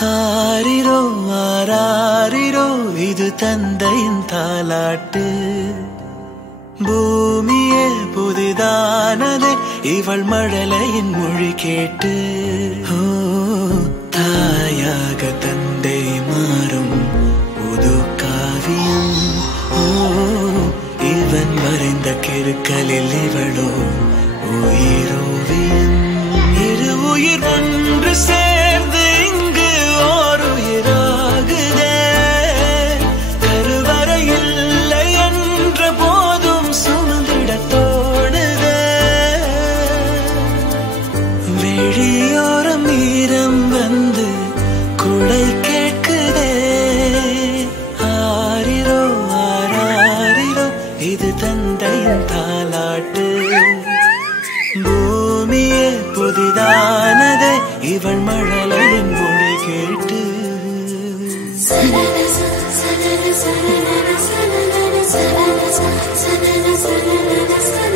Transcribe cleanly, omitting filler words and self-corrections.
ஆரிரோ ஆராரிரோ இது தந்தையின் தாலாட்டு. பூமியே புதிதானதே இவள் மழலையின் மொழி கேட்டு. ஓ தாயாக தந்தை மாறும் புது காவியம். ஓ இவன் வரைந்த கிறுக்கலில் இவளோ உயிரோவியம். இரு உயிர் ஒன்று சேர்ந்து இங்கு ஓர் உயிராகுதே. கருவறை இல்லை என்ற போதும் சுமந்திட தோணுதே. வெளியோரம் ஈரம் வந்து குடை கேட்குதே. ஆரிரோ ஆராரிரோ இது தந்தையின் தாலாட்டு. பூமியே புதிதானதே இவள் மழலையின் மொழி கேட்டு. சனன சனன சனன சனன சனன சனன சனன சனன